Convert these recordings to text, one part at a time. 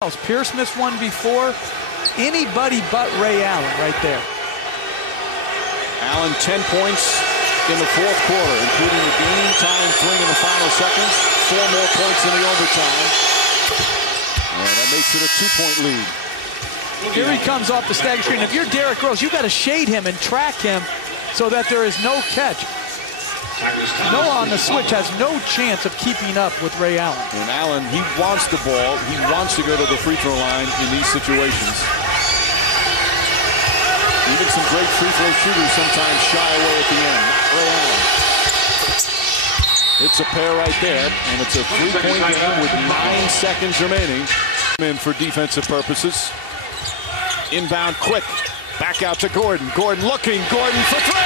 Pierce missed one before. Anybody but Ray Allen right there. Allen 10 points in the fourth quarter, including the game-time three in the final seconds. 4 more points in the overtime. And that makes it a 2-point lead. Here he comes off the stagger screen. If you're Derrick Rose, you've got to shade him and track him so that there is no catch. Noah on the switch has no chance of keeping up with Ray Allen. And Allen, he wants the ball. He wants to go to the free throw line in these situations. Even some great free throw shooters sometimes shy away at the end. Not Ray Allen. It's a pair right there, and it's a 3-point game with 9 seconds remaining. In for defensive purposes. Inbound quick. Back out to Gordon. Gordon looking. Gordon for three.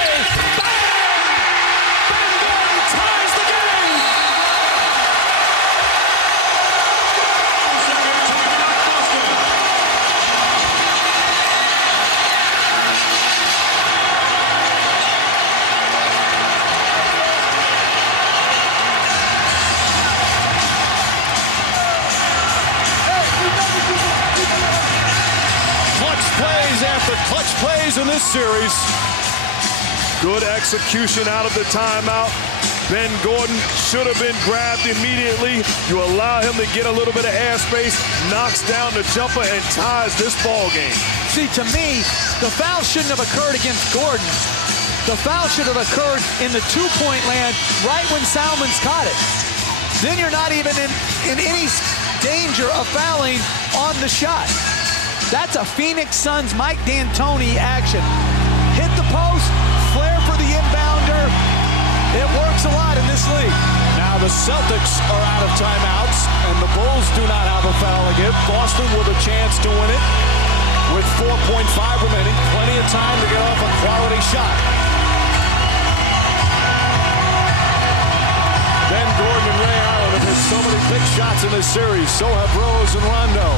Clutch plays in this series. Good execution out of the timeout. Ben Gordon should have been grabbed immediately. You allow him to get a little bit of airspace, knocks down the jumper, and ties this ball game. See, to me, the foul shouldn't have occurred against Gordon. The foul should have occurred in the two-point land right when Salmon's caught it. Then you're not even in any danger of fouling on the shot. That's a Phoenix Suns Mike D'Antoni action. Hit the post, flare for the inbounder. It works a lot in this league. Now the Celtics are out of timeouts, and the Bulls do not have a foul to give. Boston with a chance to win it with 4.5 remaining. Plenty of time to get off a quality shot. Ben Gordon and Ray Allen have hit so many big shots in this series. So have Rose and Rondo.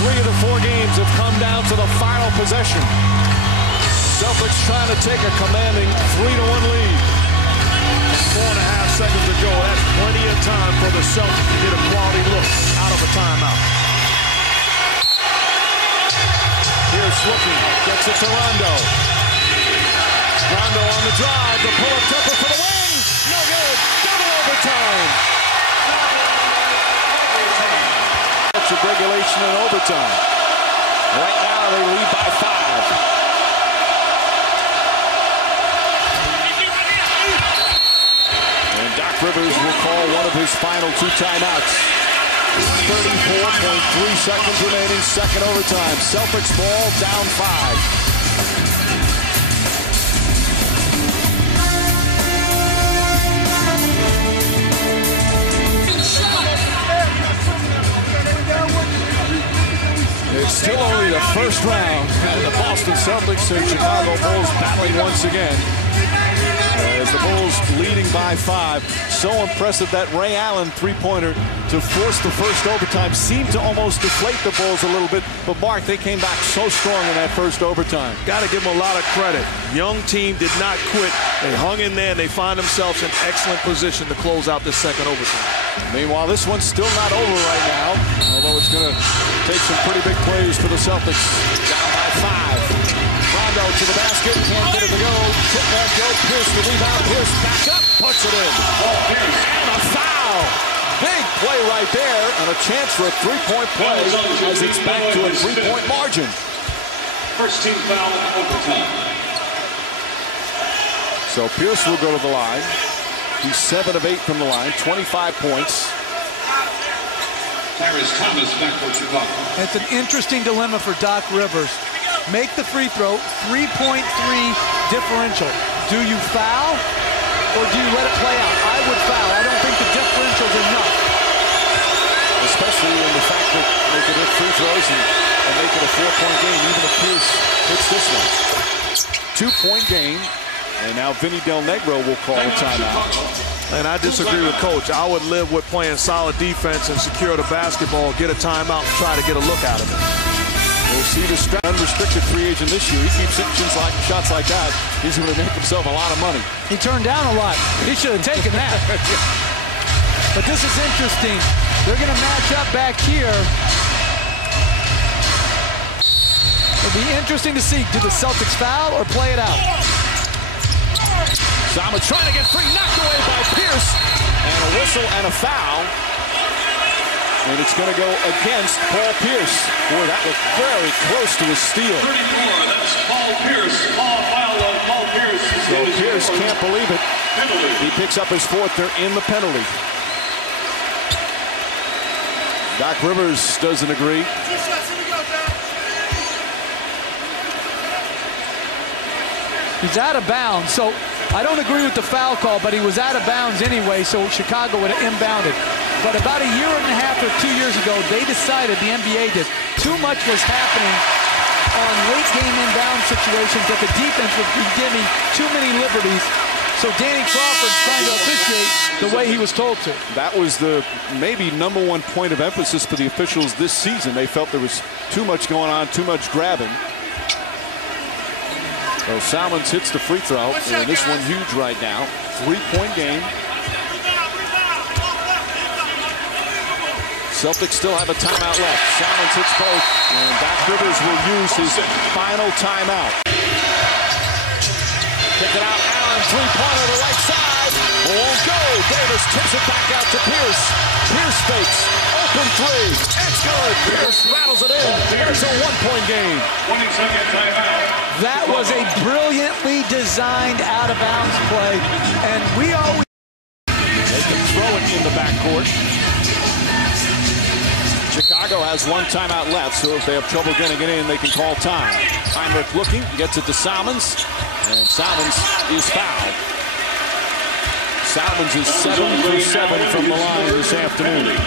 3 of the 4 games have come down to the final possession. Celtics trying to take a commanding 3-1 lead. 4.5 seconds to go. That's plenty of time for the Celtics to get a quality look out of a timeout. Here's looking, gets it to Rondo. Rondo on the drive, the pull-up jumper for the wing. No good. Double overtime. Of regulation and overtime. Right now they lead by 5. And Doc Rivers will call one of his final 2 timeouts. 34.3 seconds remaining, second overtime. Celtics ball down 5. It's still only the first round, and the Boston Celtics and Chicago Bulls battling once again. As the Bulls leading by 5. So impressive that Ray Allen three-pointer to force the first overtime seemed to almost deflate the Bulls a little bit. But Mark, they came back so strong in that first overtime. Got to give them a lot of credit. Young team did not quit. They hung in there, and they find themselves in excellent position to close out this second overtime. Meanwhile, this one's still not over right now, although it's going to take some pretty big plays for the Celtics. Down by 5. Rondo to the basket, can't get it to go. Tip won't go. Pierce the rebound. Pierce back up, puts it in. And a foul. Big play right there, and a chance for a 3-point play as it's back to a 3-point margin. First team foul in overtime. So Pierce will go to the line. He's 7 of 8 from the line, 25 points. Thomas back for Chicago. It's an interesting dilemma for Doc Rivers. Make the free throw, 3.3 differential. Do you foul or do you let it play out? I would foul. I don't think the differential's enough. Especially in the fact that they could hit free throws and make it a 4-point game, even if Pierce hits this one. 2-point game, and now Vinny Del Negro will call a timeout. And I disagree with Coach. I would live with playing solid defense and secure the basketball, get a timeout, and try to get a look out of it. We'll see the unrestricted free agent this year. He keeps hitting shots like that. He's going to make himself a lot of money. He turned down a lot. He should have taken that. But this is interesting. They're going to match up back here. It'll be interesting to see, do the Celtics foul or play it out? Salmons trying to get free, knocked away by Pierce. And a whistle and a foul. And it's going to go against Paul Pierce. Boy, that looked very close to a steal. 34, that's Paul Pierce. Foul of Paul Pierce. So Pierce can't believe it. Penalty. He picks up his fourth. They're in the penalty. Doc Rivers doesn't agree. He's out of bounds, so I don't agree with the foul call, but he was out of bounds anyway, so Chicago would have inbounded. But about a year and a half or 2 years ago, they decided, the NBA did, too much was happening on late game inbound situations that the defense was giving too many liberties. So Danny Crawford's trying to officiate the way he was told to. That was the maybe #1 point of emphasis for the officials this season. They felt there was too much going on, too much grabbing. So Salmons hits the free throw, and this one huge right now. 3-point game. Celtics still have a timeout left. Salmons hits both, and Doc Rivers will use his final timeout. Kick it out, Allen, three-pointer to the right side. Won't go. Davis tips it back out to Pierce. Pierce fakes. Open three. It's good. Pierce rattles it in. It's a 1-point game. 20-second timeout. That was a brilliantly designed out-of-bounds play, and we always... They can throw it in the backcourt. Chicago has one timeout left, so if they have trouble getting it in, they can call time. Heinrich looking, gets it to Salmons, and Salmons is fouled. Salmons is 7 for 7 from the line this afternoon.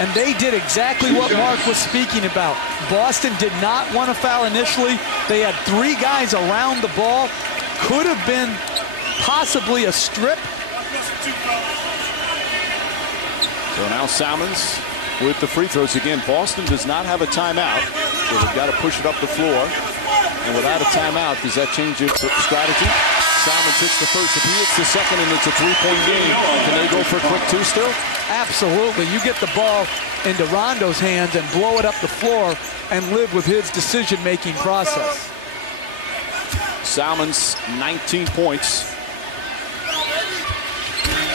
And they did exactly what Mark was speaking about. Boston did not want to foul initially. They had 3 guys around the ball. Could have been possibly a strip. So now Salmons with the free throws again. Boston does not have a timeout, so they've got to push it up the floor. And without a timeout, does that change your strategy? Salmons hits the first. If he hits the second and it's a 3-point game, can they go for a quick 2 still? Absolutely. You get the ball into Rondo's hands and blow it up the floor and live with his decision-making process. Salmons, 19 points.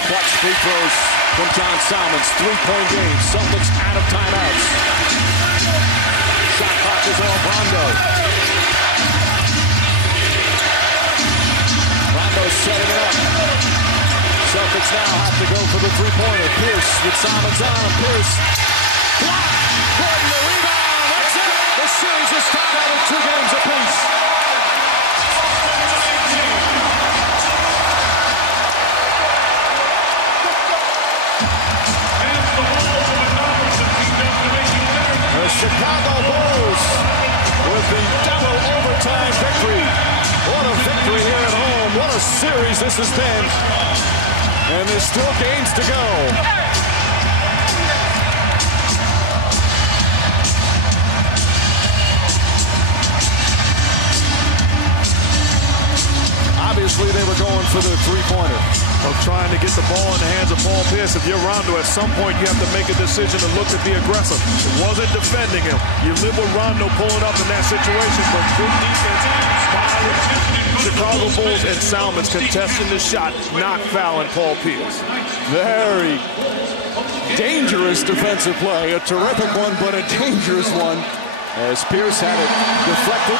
Clutch free throws from John Salmons. 3-point game. Celtics out of timeouts. Shot clock is off Rondo. Rondo's setting it up. Celtics now have to go for the 3-pointer. Pierce with Salmons on him. Pierce. Block. Gordon the rebound. That's it. The series is tied out in 2 games apiece. The Chicago Bulls with the double overtime victory. What a victory here at home. What a series this has been. And there's still games to go. Obviously, they were going for the 3-pointer. Of trying to get the ball in the hands of Paul Pierce. If you're Rondo, at some point you have to make a decision to look to be aggressive. It wasn't defending him. You live with Rondo pulling up in that situation, but good defense by the Chicago Bulls, and Salmons contesting the shot, not fouling Paul Pierce. Very dangerous defensive play. A terrific one, but a dangerous one. As Pierce had it deflected.